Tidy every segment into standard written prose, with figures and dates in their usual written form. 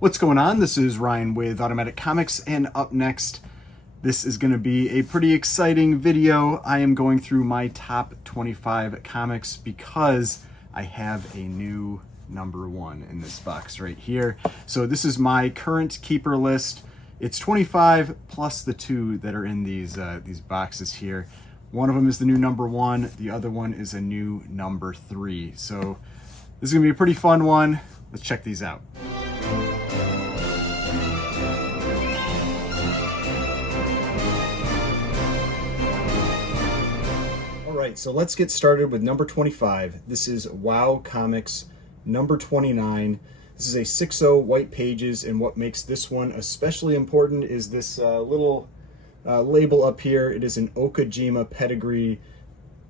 What's going on? This is Ryan with Automatic Comics, and up next, this is going to be a pretty exciting video. I am going through my top 25 comics because I have a new number one in this box right here. So this is my current keeper list. It's 25 plus the two that are in these boxes here. One of them is the new number one. The other one is a new number three. So this is going to be a pretty fun one. Let's check these out. Alright, so let's get started with number 25. This is WoW Comics number 29. This is a 6.0 white pages, and what makes this one especially important is this little label up here. It is an Okajima pedigree.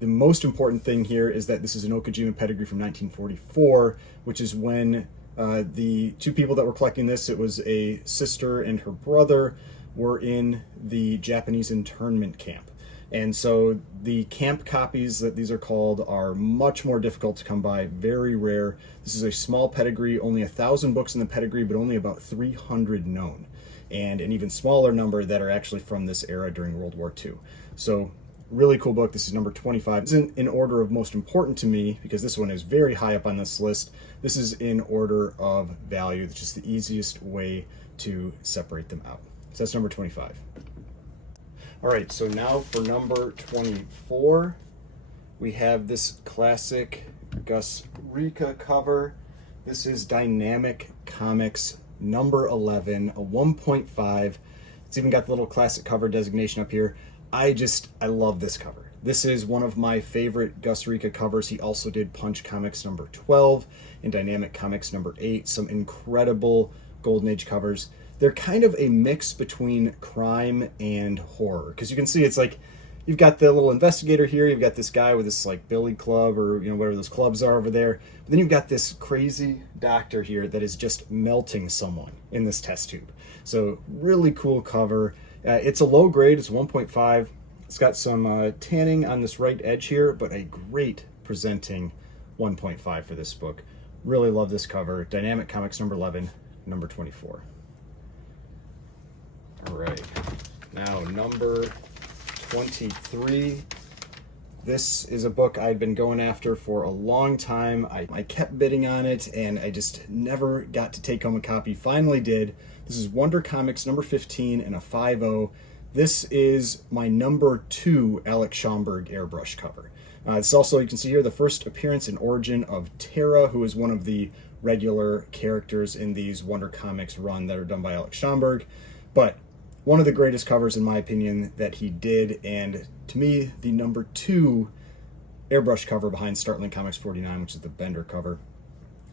The most important thing here is that this is an Okajima pedigree from 1944, which is when the two people that were collecting this, it was a sister and her brother, were in the Japanese internment camp. And so the camp copies that these are called are much more difficult to come by, very rare. This is a small pedigree, only 1,000 books in the pedigree, but only about 300 known. And an even smaller number that are actually from this era during World War II. So really cool book. This is number 25. This isn't in order of most important to me because this one is very high up on this list. This is in order of value. It's just the easiest way to separate them out. So that's number 25. All right, so now for number 24, we have this classic Gus Rika cover. This is Dynamic Comics number 11, a 1.5. It's even got the little classic cover designation up here. I love this cover. This is one of my favorite Gus Rika covers. He also did Punch Comics number 12 and Dynamic Comics number 8, some incredible Golden Age covers. They're kind of a mix between crime and horror, because you can see it's like you've got the little investigator here, you've got this guy with this like billy club or whatever those clubs are over there, but then you've got this crazy doctor here that is just melting someone in this test tube. So really cool cover. It's a low grade, it's 1.5. It's got some tanning on this right edge here, but a great presenting 1.5 for this book. Really love this cover. Dynamic Comics number 11, number 24. All right, now number 23. This is a book I'd been going after for a long time. I kept bidding on it, and I just never got to take home a copy. Finally did. This is Wonder Comics number 15 and a 5.0. This is my number 2 Alex Schomburg airbrush cover. It's also, you can see here, the first appearance and origin of Tara, who is one of the regular characters in these Wonder Comics run that are done by Alex Schomburg. But one of the greatest covers, in my opinion, that he did, and to me, the number 2 airbrush cover behind Startling Comics 49, which is the Bender cover.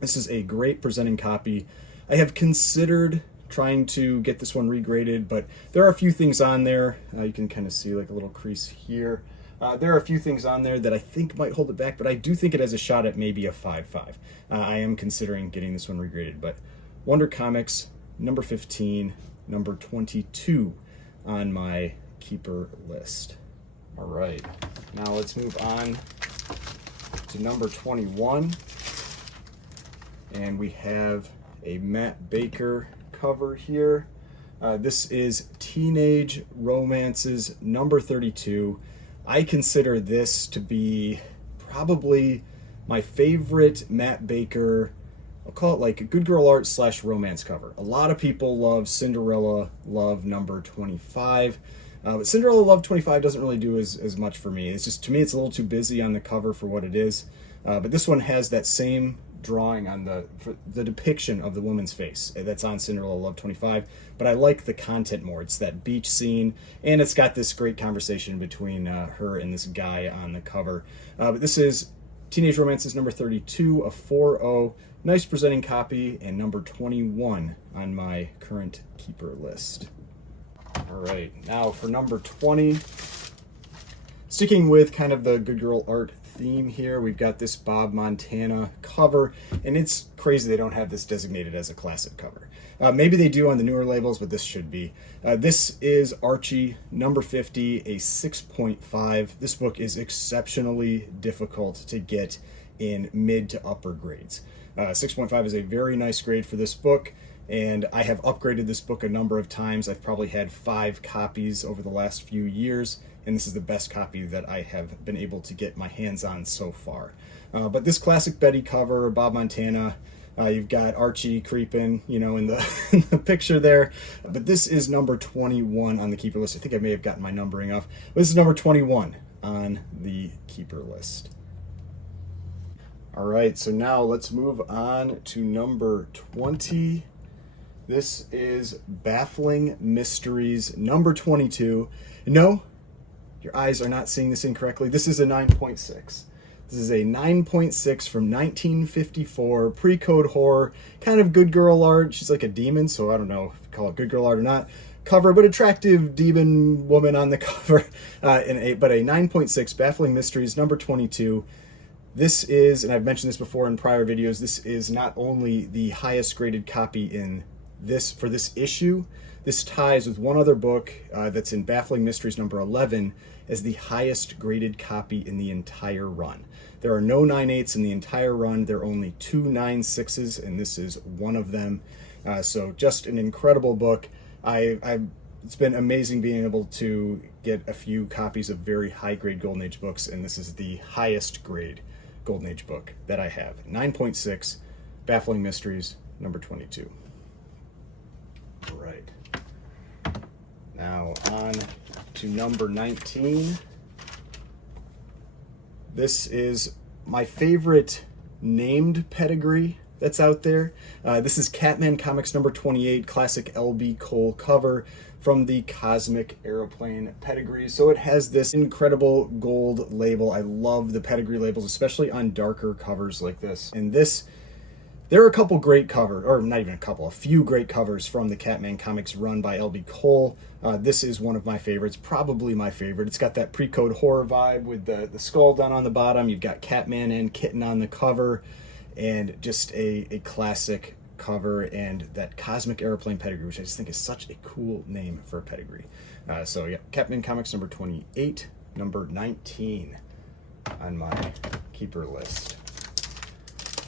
This is a great presenting copy. I have considered trying to get this one regraded, but there are a few things on there. You can kind of see like a little crease here. There are a few things on there that I think might hold it back, but I do think it has a shot at maybe a 5.5. I am considering getting this one regraded, but Wonder Comics, number 15, number 22 on my keeper list. All right, now let's move on to number 21. And we have a Matt Baker cover here. This is Teenage Romances number 32. I consider this to be probably my favorite Matt Baker, I'll call it like a good girl art / romance cover. A lot of people love Cinderella Love number 25. But Cinderella Love 25 doesn't really do as much for me. It's just, to me, it's a little too busy on the cover for what it is. But this one has that same drawing on the depiction of the woman's face that's on Cinderella Love 25. But I like the content more. It's that beach scene, and it's got this great conversation between her and this guy on the cover. But this is Teenage Romances number 32, a 4.0. Nice presenting copy, and number 21 on my current keeper list. All right, now for number 20, sticking with kind of the good girl art theme here, we've got this Bob Montana cover, and it's crazy they don't have this designated as a classic cover. Maybe they do on the newer labels, but this should be. This is Archie number 50, a 6.5. This book is exceptionally difficult to get in mid to upper grades. 6.5 is a very nice grade for this book. and I have upgraded this book a number of times. I've probably had 5 copies over the last few years, and this is the best copy that I have been able to get my hands on so far. But this classic Betty cover, Bob Montana, you've got Archie creeping, you know, in the, in the picture there. But this is number 21 on the keeper list. I think I may have gotten my numbering off. But this is number 21 on the keeper list. All right, so now let's move on to number 20. This is Baffling Mysteries, number 22. No, your eyes are not seeing this incorrectly. This is a 9.6. This is a 9.6 from 1954, pre-code horror, kind of good girl art. She's like a demon, so I don't know if you call it good girl art or not. Cover, but attractive demon woman on the cover. But a 9.6, Baffling Mysteries, number 22. This is, and I've mentioned this before in prior videos, this is not only the highest graded copy in this for this issue, this ties with one other book that's in Baffling Mysteries number 11 as the highest graded copy in the entire run. There are no 9/8s in the entire run. There are only 2 9/6s, and this is one of them. So just an incredible book. It's been amazing being able to get a few copies of very high grade Golden Age books, and this is the highest grade Golden Age book that I have. 9.6, Baffling Mysteries, number 22. All right. Now on to number 19. This is my favorite named pedigree that's out there. This is Catman Comics number 28, classic L.B. Cole cover from the Cosmic Aeroplane pedigree. So it has this incredible gold label. I love the pedigree labels, especially on darker covers like this. And this, there are a couple great covers, or not even a couple, a few great covers from the Catman Comics run by L.B. Cole. This is one of my favorites, probably my favorite. It's got that pre-code horror vibe with the skull down on the bottom. You've got Catman and Kitten on the cover, and just a classic cover, and that Cosmic Aeroplane pedigree, which I just think is such a cool name for a pedigree. So yeah, Catman Comics number 28, number 19 on my keeper list.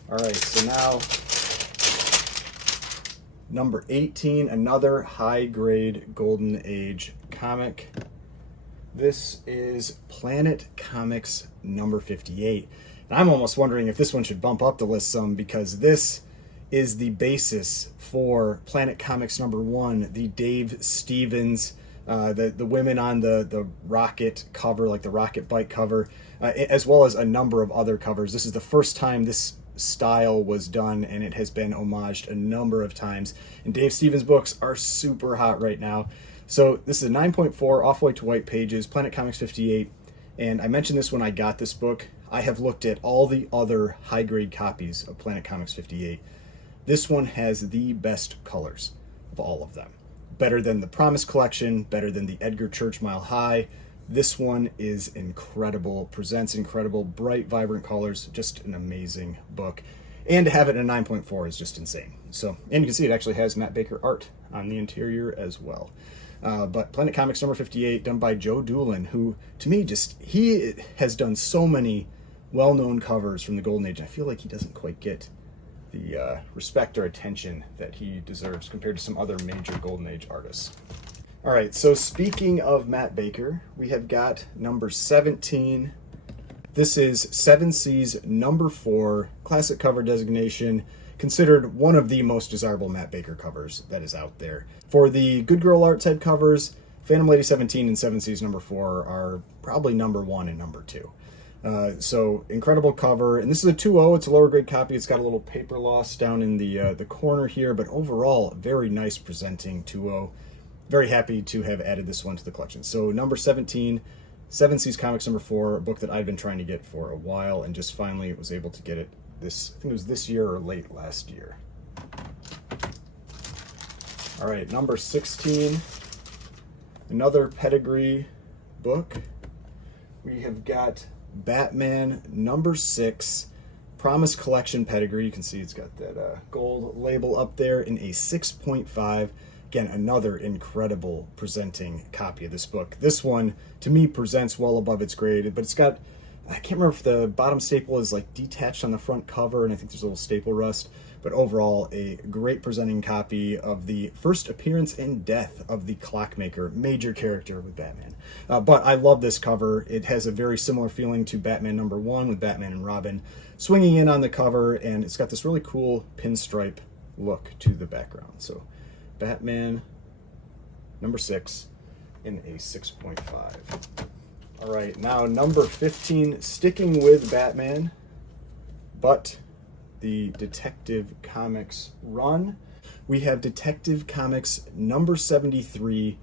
All right, so now number 18, another high-grade Golden Age comic. This is Planet Comics number 58. And I'm almost wondering if this one should bump up the list some, because this is the basis for Planet Comics number 1, the Dave Stevens, the women on the rocket cover, like the rocket bike cover, as well as a number of other covers. This is the first time this style was done, and it has been homaged a number of times. And Dave Stevens books are super hot right now. So this is a 9.4 off-white to white pages, Planet Comics 58. And I mentioned this when I got this book. I have looked at all the other high-grade copies of Planet Comics 58. This one has the best colors of all of them. Better than the Promise Collection, better than the Edgar Church Mile High. This one is incredible, presents incredible, bright, vibrant colors, just an amazing book. And to have it in a 9.4 is just insane. So, and you can see it actually has Matt Baker art on the interior as well. But Planet Comics number 58, done by Joe Doolin, who, to me, he has done so many well-known covers from the Golden Age. I feel like he doesn't quite get the respect or attention that he deserves compared to some other major Golden Age artists. All right, so speaking of Matt Baker, we have got number 17. This is 7 Seas number 4, classic cover designation, considered one of the most desirable Matt Baker covers that is out there. For the Good Girl Art type covers, Phantom Lady 17 and 7 Seas number 4 are probably number 1 and number 2. So incredible cover, and this is a 2.0. It's a lower grade copy. It's got a little paper loss down in the corner here, but overall very nice presenting 2.0. Very happy to have added this one to the collection. So number 17, 7 Seas Comics number 4, a book that I've been trying to get for a while, and just finally was able to get it this, I think it was this year or late last year. All right, number 16, another pedigree book. We have got Batman number 6, Promise Collection pedigree. You can see it's got that gold label up there in a 6.5. Again, another incredible presenting copy of this book. This one, to me, presents well above its grade, but it's got, I can't remember if the bottom staple is like detached on the front cover, and I think there's a little staple rust, But overall, a great presenting copy of the first appearance and death of the Clockmaker, major character with Batman. But I love this cover. It has a very similar feeling to Batman #1 with Batman and Robin swinging in on the cover, and it's got this really cool pinstripe look to the background. So Batman #6 in a 6.5. All right, now number 15, sticking with Batman, but the Detective Comics run. We have Detective Comics number 73. You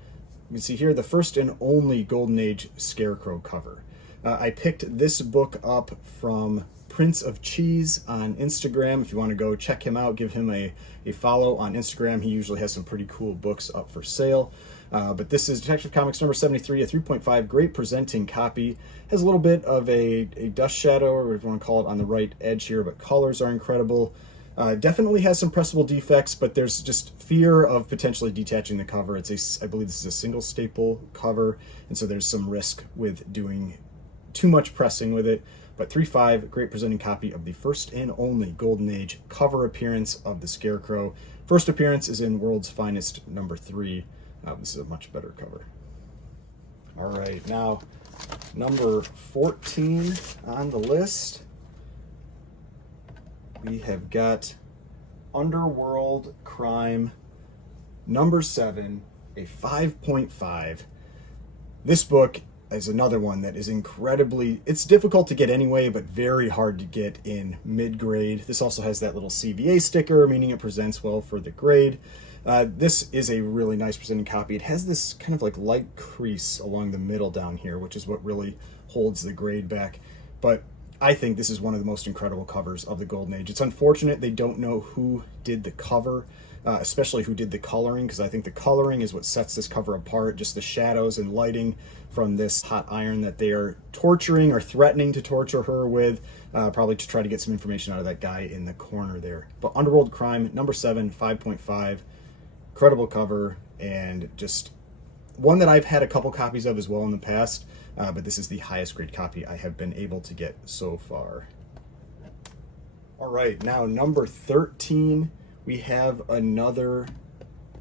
can see here the first and only Golden Age Scarecrow cover. I picked this book up from Prince of Cheese on Instagram. If you want to go check him out, give him a follow on Instagram. He usually has some pretty cool books up for sale. But this is Detective Comics number 73, a 3.5, great presenting copy. Has a little bit of a dust shadow, or whatever you want to call it, on the right edge here, but colors are incredible. Definitely has some pressable defects, but there's just fear of potentially detaching the cover. I believe this is a single staple cover, and so there's some risk with doing too much pressing with it. But 3.5, great presenting copy of the first and only Golden Age cover appearance of the Scarecrow. First appearance is in World's Finest number 3. This is a much better cover. All right, now number 14 on the list, we have got Underworld Crime number 7, a 5.5. This book is another one that is it's difficult to get anyway, but very hard to get in mid-grade. This also has that little CVA sticker, meaning it presents well for the grade. This is a really nice presenting copy. It has this kind of like light crease along the middle down here, which is what really holds the grade back. But I think this is one of the most incredible covers of the Golden Age. It's unfortunate they don't know who did the cover, especially who did the coloring, because I think the coloring is what sets this cover apart, just the shadows and lighting from this hot iron that they are torturing or threatening to torture her with, probably to try to get some information out of that guy in the corner there. But Underworld Crime, number 7, 5.5. Incredible cover, and just one that I've had a couple copies of as well in the past, but this is the highest grade copy I have been able to get so far. All right, now number 13, we have another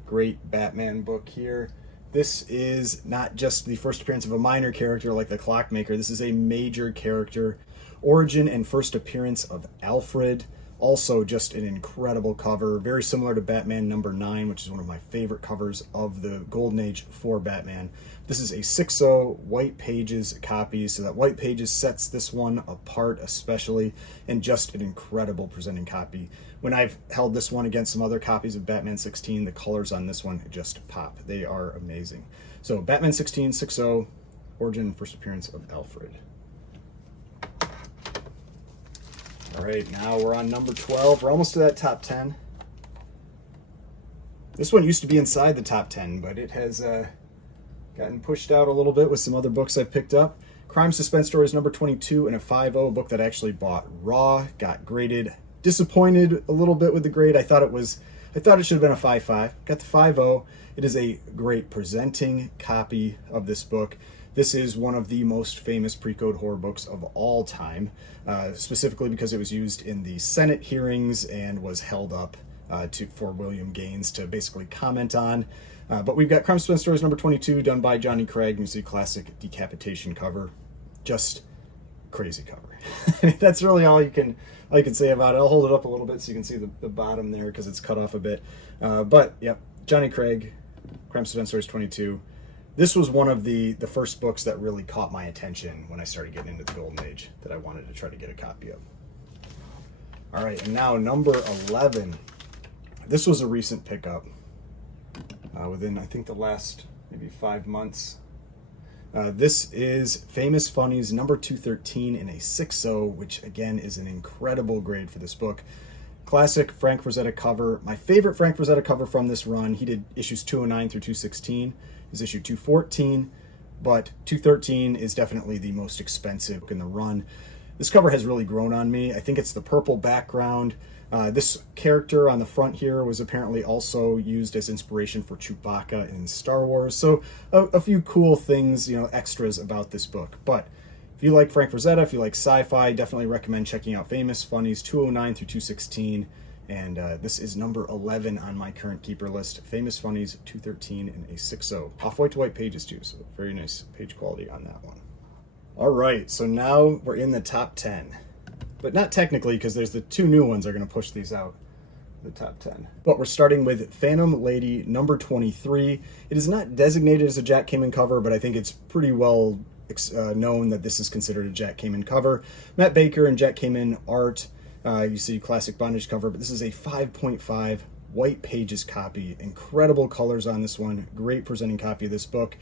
great Batman book here. This is not just the first appearance of a minor character like the Clockmaker. This is a major character. Origin and first appearance of Alfred. Also just an incredible cover, very similar to Batman number 9, which is one of my favorite covers of the Golden Age for Batman. This is a 6.0 white pages copy, so that white pages sets this one apart especially, and just an incredible presenting copy. When I've held this one against some other copies of Batman 16, the colors on this one just pop. They are amazing. So Batman 16, 6.0, origin, first appearance of Alfred. All right, now we're on number 12. We're almost to that top 10. This one used to be inside the top 10, but it has gotten pushed out a little bit with some other books I've picked up. Crime Suspense Stories number 22 and a 5.0, book that I actually bought raw, got graded. Disappointed a little bit with the grade. I thought it should have been a 5.5. Got the 5.0. It is a great presenting copy of this book. This is one of the most famous pre-code horror books of all time, specifically because it was used in the Senate hearings and was held up for William Gaines to basically comment on. But we've got Crime Suspense Stories number 22, done by Johnny Craig. You see classic decapitation cover. Just crazy cover. That's really all you can say about it. I'll hold it up a little bit so you can see the bottom there because it's cut off a bit. But yep, Johnny Craig, Crime Suspense Stories 22. This was one of the first books that really caught my attention when I started getting into the Golden Age that I wanted to try to get a copy of. All right, and now number 11. This was a recent pickup within, I think, the last maybe 5 months. This is Famous Funnies number 213 in a 6.0, which again is an incredible grade for this book. Classic Frank Frazetta cover. My favorite Frank Frazetta cover from this run. He did issues 209 through 216. Is issue 214, but 213 is definitely the most expensive book in the run. This cover has really grown on me. I think it's the purple background. This character on the front here was apparently also used as inspiration for Chewbacca in Star Wars. So a few cool things, extras about this book. But if you like Frank Frazetta, if you like sci-fi, definitely recommend checking out Famous Funnies 209 through 216. And this is number 11 on my current keeper list. Famous Funnies 213 and a 6.0. Off-white to white pages too, so very nice page quality on that one. All right, so now we're in the top 10. But not technically, because there's the two new ones that are going to push these out, the top 10. But we're starting with Phantom Lady number 23. It is not designated as a Jack Kamen cover, but I think it's pretty well known that this is considered a Jack Kamen cover. Matt Baker and Jack Kamen art. You see classic bondage cover, but this is a 5.5 white pages copy. Incredible colors on this one. Great presenting copy of this book.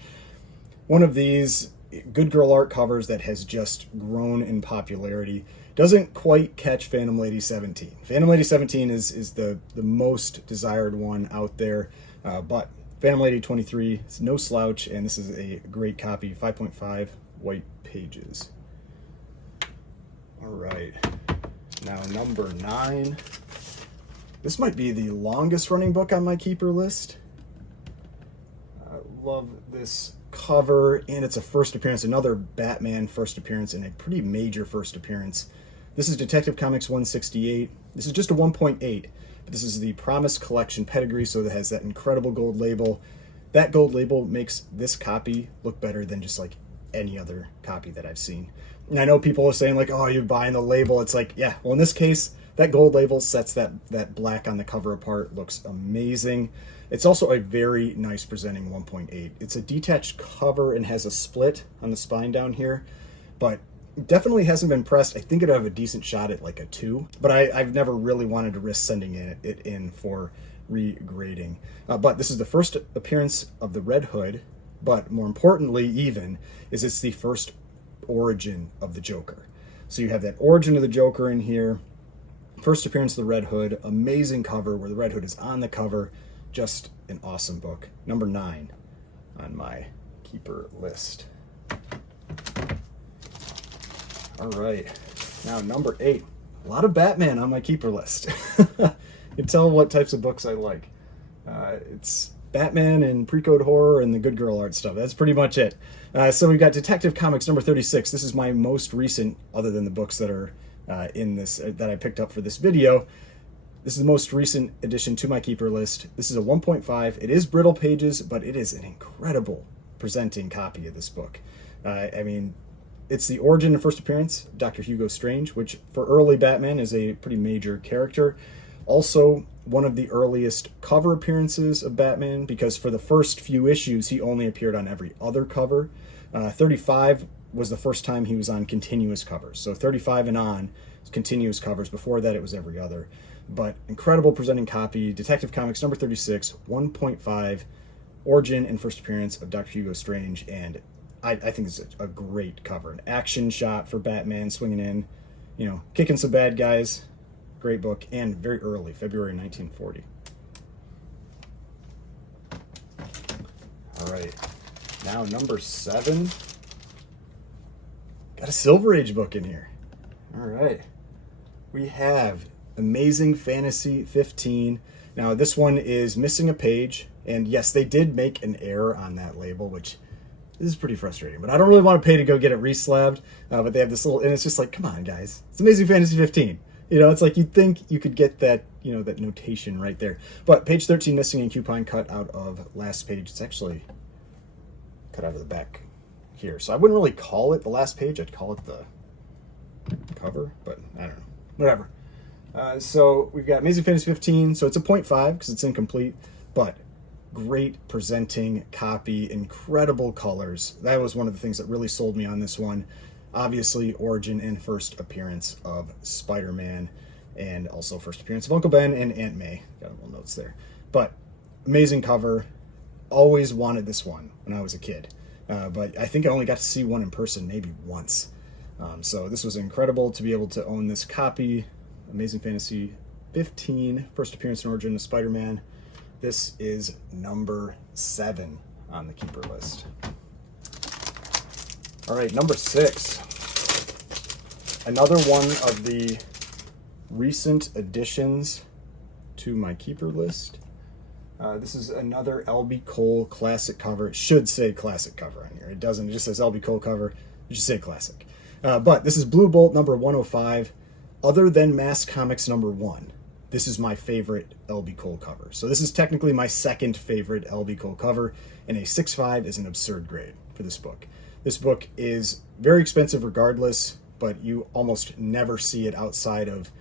One of these good girl art covers that has just grown in popularity. Doesn't quite catch Phantom Lady 17. Phantom Lady 17 is the most desired one out there, but Phantom Lady 23 is no slouch, and this is a great copy. 5.5 white pages. All right. Now, number 9. This might be the longest running book on my keeper list. I love this cover, and it's a first appearance, another Batman first appearance, and a pretty major first appearance. This is Detective Comics 168. This is just a 1.8, but this is the Promise Collection pedigree, so it has that incredible gold label. That gold label makes this copy look better than just like any other copy that I've seen. And I know people are saying like, oh, you're buying the label. It's like, yeah, well, in this case, that gold label sets that black on the cover apart. Looks amazing. It's also a very nice presenting 1.8. It's a detached cover and has a split on the spine down here, but definitely hasn't been pressed. I think it'd have a decent shot at like a 2, but I've never really wanted to risk sending it in for regrading. But this is the first appearance of the Red Hood, but more importantly even, is it's the first origin of the Joker. So you have that origin of the Joker in here. First appearance of the Red Hood. Amazing cover where the Red Hood is on the cover. Just an awesome book. Number 9 on my keeper list. All right. Now, number 8. A lot of Batman on my keeper list. You can tell what types of books I like. It's Batman and pre-code horror and the good girl art stuff. That's pretty much it. So we've got Detective Comics number 36. This is my most recent, other than the books that are in this, that I picked up for this video. This is the most recent addition to my keeper list. This is a 1.5. It is brittle pages, but it is an incredible presenting copy of this book. I mean, it's the origin and first appearance of Dr. Hugo Strange, which for early Batman is a pretty major character. Also, one of the earliest cover appearances of Batman, because for the first few issues, he only appeared on every other cover. 35 was the first time he was on continuous covers. So 35 and on, continuous covers. Before that, it was every other. But incredible presenting copy. Detective Comics number 36, 1.5, origin and first appearance of Dr. Hugo Strange. And I think it's a great cover. An action shot for Batman swinging in, you know, kicking some bad guys. Great book, and very early, February 1940. All right, now number 7. Got a Silver Age book in here. All right, we have Amazing Fantasy 15. Now this one is missing a page, and yes, they did make an error on that label, which is pretty frustrating, but I don't really want to pay to go get it reslabbed, but they have this little, and it's just like, come on guys, it's Amazing Fantasy 15. You know, it's like you'd think you could get that, you know, that notation right there. But page 13 missing and coupon cut out of last page. It's actually cut out of the back here. So I wouldn't really call it the last page. I'd call it the cover, but I don't know. Whatever. So we've got Amazing Fantasy 15. So it's a 0.5 because it's incomplete, but great presenting copy, incredible colors. That was one of the things that really sold me on this one. Obviously, origin and first appearance of Spider-Man, and also first appearance of Uncle Ben and Aunt May. Got a little notes there. But amazing cover. Always wanted this one when I was a kid. But I think I only got to see one in person maybe once. So this was incredible to be able to own this copy. Amazing Fantasy 15, first appearance and origin of Spider-Man. This is number 7 on the keeper list. All right, number 6. Another one of the recent additions to my keeper list. This is another L.B. Cole classic cover. It should say classic cover on here. It doesn't. It just says L.B. Cole cover. It should say classic. But this is Blue Bolt number 105. Other than Mass Comics number 1, this is my favorite L.B. Cole cover. So this is technically my second favorite L.B. Cole cover, and a 6.5 is an absurd grade for this book. This book is very expensive regardless, but you almost never see it outside of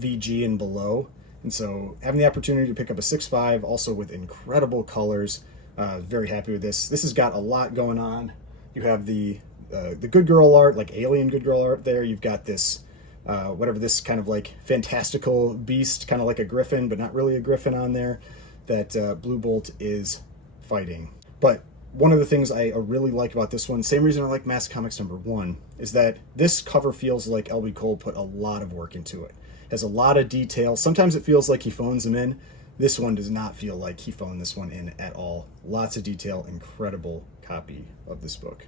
VG and below. And so having the opportunity to pick up a 6.5, also with incredible colors, very happy with this. This has got a lot going on. You have the good girl art, like alien good girl art there. You've got this, whatever this kind of like fantastical beast, kind of like a griffin, but not really a griffin on there, that Blue Bolt is fighting. But one of the things I really like about this one, same reason I like Mass Comics #1, is that this cover feels like L.B. Cole put a lot of work into it. Has a lot of detail. Sometimes it feels like he phones them in. This one does not feel like he phoned this one in at all. Lots of detail, incredible copy of this book.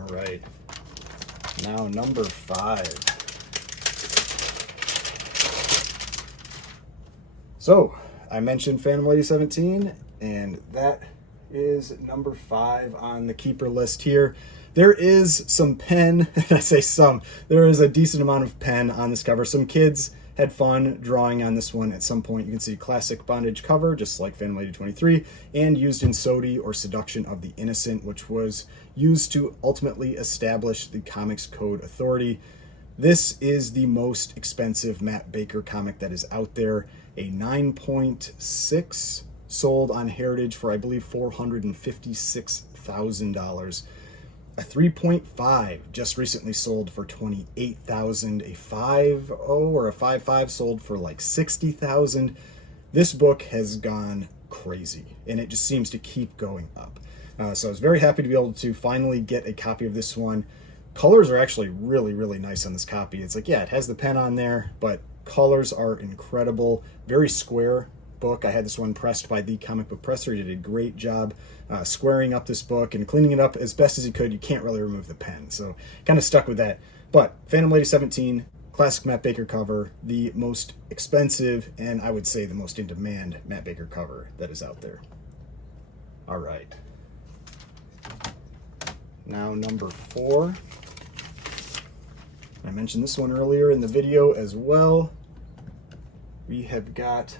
All right, now number 5. So I mentioned Phantom Lady 17, and that is number 5 on the keeper list here. There is some pen, and I say some, there is a decent amount of pen on this cover. Some kids had fun drawing on this one at some point. You can see classic bondage cover, just like Phantom Lady 23, and used in Sodi, or Seduction of the Innocent, which was used to ultimately establish the Comics Code Authority. This is the most expensive Matt Baker comic that is out there. A 9.6 sold on Heritage for, I believe, $456,000. A 3.5 just recently sold for $28,000. A 5.0 or a 5.5 sold for like $60,000. This book has gone crazy, and it just seems to keep going up. So I was very happy to be able to finally get a copy of this one. Colors are actually really, really nice on this copy. It's like, yeah, it has the pen on there, but colors are incredible. Very square book. I had this one pressed by the Comic Book Presser. He did a great job squaring up this book and cleaning it up as best as he could. You can't really remove the pen, so kind of stuck with that. But Phantom Lady 17, classic Matt Baker cover, the most expensive and I would say the most in demand Matt Baker cover that is out there. All right. Now number 4. I mentioned this one earlier in the video as well. We have got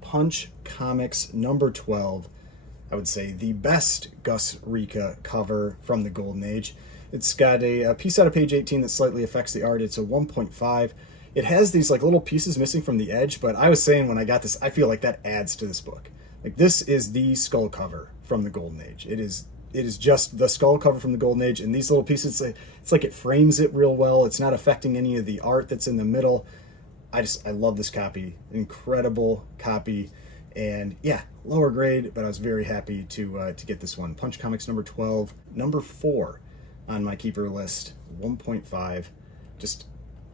Punch Comics #12. I would say the best Gus Rika cover from the Golden Age. It's got a piece out of page 18 that slightly affects the art. It's a 1.5. It has these like little pieces missing from the edge, but I was saying when I got this, I feel like that adds to this book. Like, this is the skull cover from the Golden Age. It is just the skull cover from the Golden Age, and these little pieces, it's like it frames it real well. It's not affecting any of the art that's in the middle. I love this copy. Incredible copy. And yeah, lower grade, but I was very happy to get this one. Punch Comics #12, number 4 on my keeper list, 1.5. Just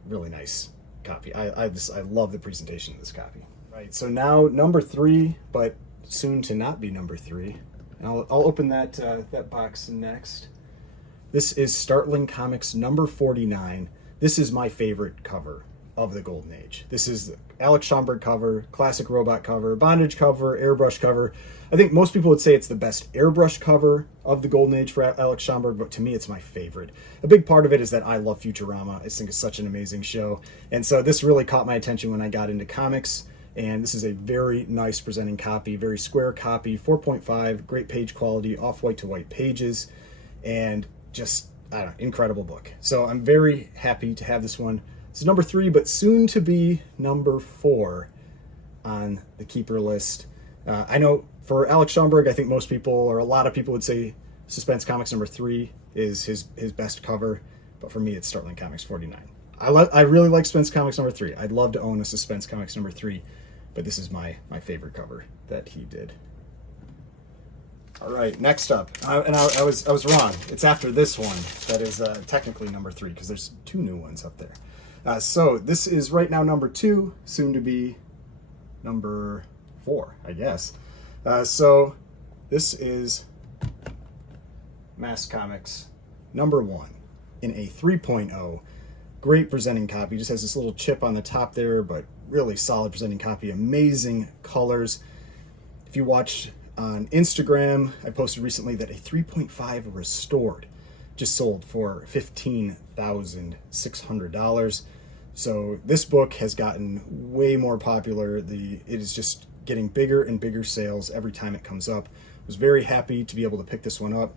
really nice copy. I love the presentation of this copy. Right, so now number 3, but soon to not be number 3. And I'll open that box next. This is Startling Comics #49. This is my favorite cover of the Golden Age. This is the Alex Schomburg cover, classic robot cover, bondage cover, airbrush cover. I think most people would say it's the best airbrush cover of the Golden Age for Alex Schomburg, but to me it's my favorite. A big part of it is that I love Futurama. I just think it's such an amazing show. And so this really caught my attention when I got into comics. And this is a very nice presenting copy, very square copy, 4.5, great page quality, off-white to white pages, and just, I don't know, incredible book. So I'm very happy to have this one. It's number 3, but soon to be number 4 on the keeper list. I know for Alex Schomburg, I think most people, or a lot of people, would say Suspense Comics #3 is his best cover, but for me it's Startling Comics 49. I really like Suspense Comics #3. I'd love to own a Suspense Comics #3, but this is my favorite cover that he did. All right, next up, and I was wrong. It's after this one that is technically number 3, because there's 2 new ones up there. So this is right now number 2, soon to be number 4, I guess. So this is Mass Comics #1 in a 3.0. Great presenting copy. Just has this little chip on the top there, but really solid presenting copy. Amazing colors. If you watch on Instagram, I posted recently that a 3.5 restored just sold for $15,600. So this book has gotten way more popular. It is just getting bigger and bigger sales every time it comes up. I was very happy to be able to pick this one up.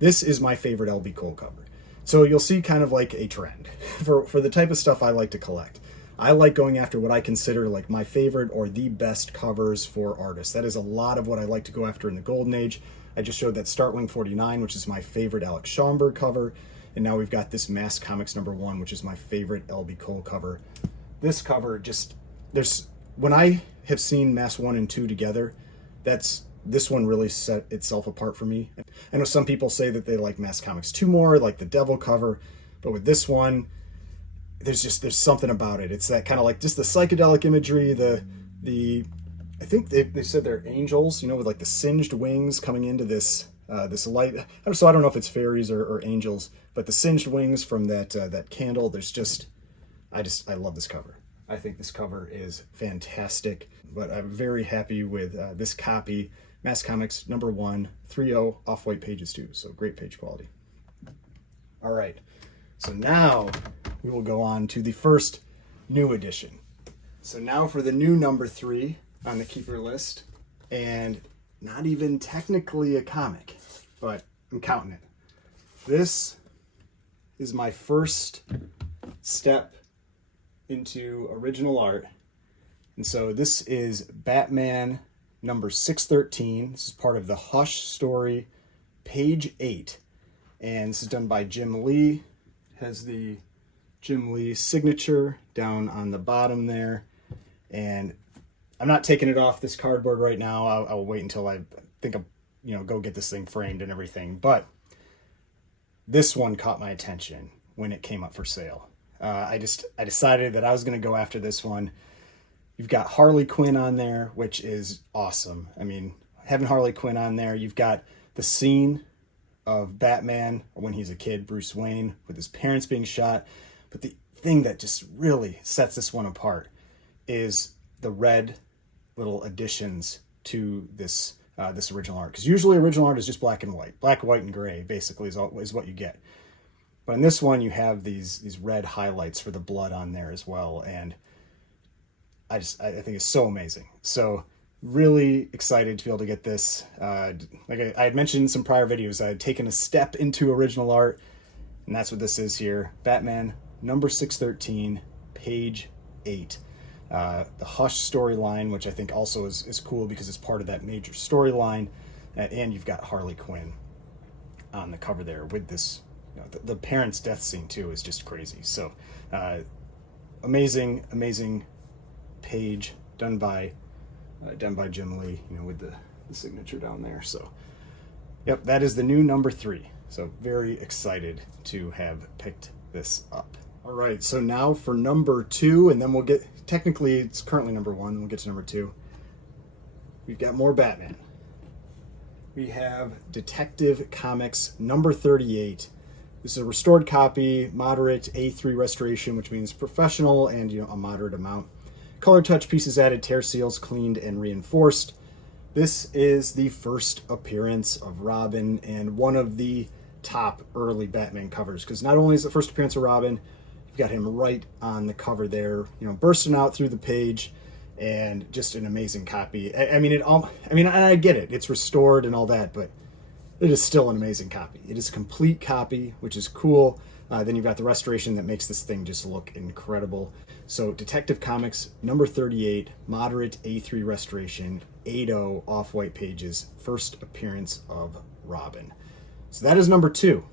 This is my favorite LB Cole cover. So you'll see kind of like a trend for the type of stuff I like to collect. I like going after what I consider like my favorite or the best covers for artists. That is a lot of what I like to go after in the Golden Age. I just showed that Startling 49, which is my favorite Alex Schaumburg cover. And now we've got this Mass Comics #1, which is my favorite LB Cole cover. This cover just, when I have seen Mass 1 and 2 together, this one really set itself apart for me. I know some people say that they like Mass Comics 2 more, like the Devil cover, but with this one, there's something about it. It's that kind of like just the psychedelic imagery, I think they said they're angels, with like the singed wings coming into this light. So I don't know if it's fairies or angels, but the singed wings from that candle. I love this cover. I think this cover is fantastic, but I'm very happy with this copy. Mass Comics #1, 3.0, off-white pages too, so great page quality. All right, so now we will go on to the first new edition. So now for the new #3 on the keeper list, and not even technically a comic, but I'm counting it. This is my first step into original art. And so this is Batman #613. This is part of the Hush story, page 8. And this is done by Jim Lee. Has the Jim Lee signature down on the bottom there. And I'm not taking it off this cardboard right now. I'll wait until I think of, go get this thing framed and everything. But this one caught my attention when it came up for sale. I decided that I was going to go after this one. You've got Harley Quinn on there, which is awesome. I mean, having Harley Quinn on there, you've got the scene of Batman when he's a kid, Bruce Wayne, with his parents being shot. But the thing that just really sets this one apart is the red little additions to this original art. Because usually original art is just black and white. Black, white, and gray, basically, is what you get. But in this one, you have these red highlights for the blood on there as well. And I think it's so amazing. So really excited to be able to get this. Like I had mentioned in some prior videos, I had taken a step into original art, and that's what this is here. Batman #613, page 8. The Hush storyline, which I think also is cool because it's part of that major storyline. And you've got Harley Quinn on the cover there with this. The parents' death scene too is just crazy. So amazing page done by Jim Lee, with the signature down there. So yep, that is the new #3. So very excited to have picked this up. All right, so now for #2, and then we'll get, technically it's currently #1, and we'll get to #2. We've got more Batman. We have Detective Comics #38. This is a restored copy, moderate A3 restoration, which means professional and a moderate amount. Color touch pieces added, tear seals cleaned and reinforced. This is the first appearance of Robin and one of the top early Batman covers, because not only is the first appearance of Robin, you've got him right on the cover there, bursting out through the page, and just an amazing copy. I get it, it's restored and all that, but it is still an amazing copy. It is a complete copy, which is cool. Then you've got the restoration that makes this thing just look incredible. So Detective Comics #38, moderate A3 restoration, 8.0 off-white pages, first appearance of Robin. So that is #2.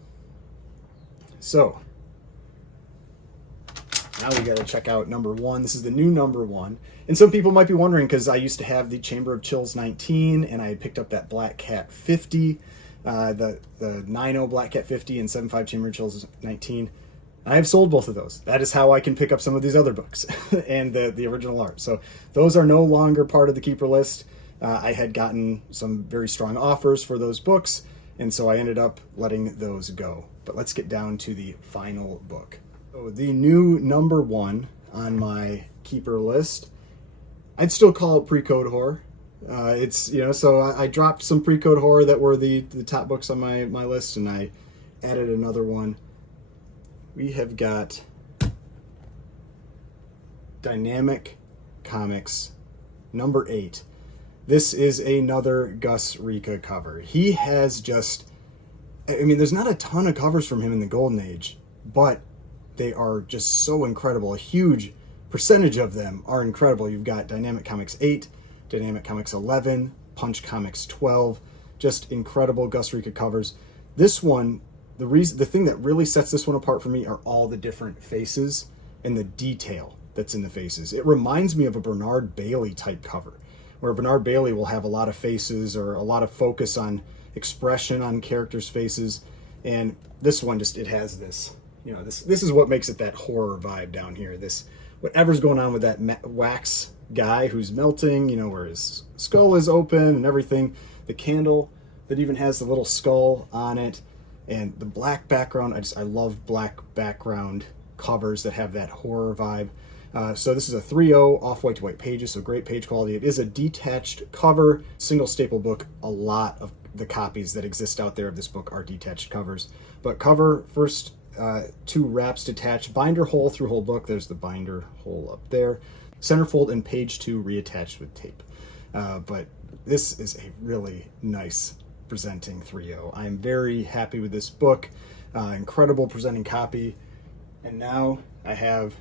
So now we got to check out #1. This is the new #1. And some people might be wondering, because I used to have the Chamber of Chills 19, and I had picked up that Black Cat 50, the 9.0 Black Cat 50 and 7.5 Chamber of Chills 19. I have sold both of those. That is how I can pick up some of these other books and the original art. So those are no longer part of the keeper list. I had gotten some very strong offers for those books, and so I ended up letting those go. But let's get down to the final book. So the new #1 on my keeper list, I'd still call it pre-code horror. So I dropped some pre-code horror that were the top books on my list, and I added another one. We have got Dynamic Comics number 8. This is another Gus Rica cover. He has just, I mean, there's not a ton of covers from him in the Golden Age, but they are just so incredible. A huge percentage of them are incredible. You've got Dynamic Comics 8, Dynamic Comics 11, Punch Comics 12, just incredible Gus Rica covers. This one, the thing that really sets this one apart for me are all the different faces and the detail that's in the faces. It reminds me of a Bernard Bailey type cover, where Bernard Bailey will have a lot of faces or a lot of focus on expression on characters' faces, and this one just, it has this, you know, this is what makes it that horror vibe down here. This, whatever's going on with that wax guy who's melting, you know, where his skull is open and everything. The candle that even has the little skull on it, and the black background. I love black background covers that have that horror vibe. So this is a 3.0 off-white to white pages, so great page quality. It is a detached cover, single staple book. A lot of the copies that exist out there of this book are detached covers. But cover, first 2 wraps detached, binder hole through whole book. There's the binder hole up there. Centerfold and page 2 reattached with tape. But this is a really nice presenting 3.0. I'm very happy with this book. Incredible presenting copy. And now I have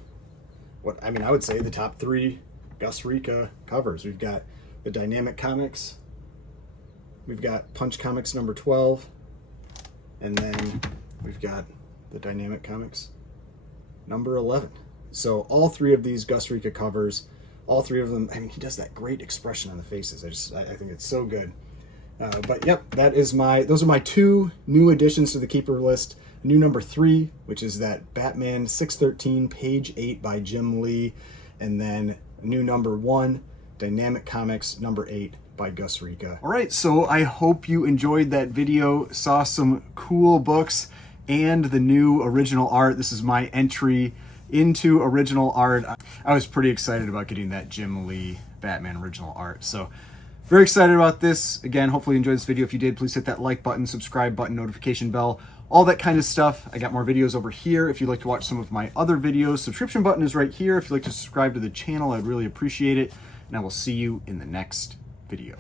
what, I mean, I would say the top 3 Gus Rica covers. We've got the Dynamic Comics, we've got Punch Comics number 12, and then we've got the Dynamic Comics number 11. So all 3 of these Gus Rica covers, all 3 of them, I mean, he does that great expression on the faces. I think it's so good. But yep, those are my 2 new additions to the keeper list. New number 3, which is that Batman 613 page 8 by Jim Lee, and then new number 1, Dynamic Comics number 8 by Gus Rica. All right, so I hope you enjoyed that video, saw some cool books and the new original art. This is my entry into original art. I was pretty excited about getting that Jim Lee Batman original art, so very excited about this. Again, hopefully you enjoyed this video. If you did, please hit that like button, subscribe button, notification bell, all that kind of stuff. I got more videos over here if you'd like to watch some of my other videos. Subscription button is right here. If you'd like to subscribe to the channel, I'd really appreciate it. And I will see you in the next video.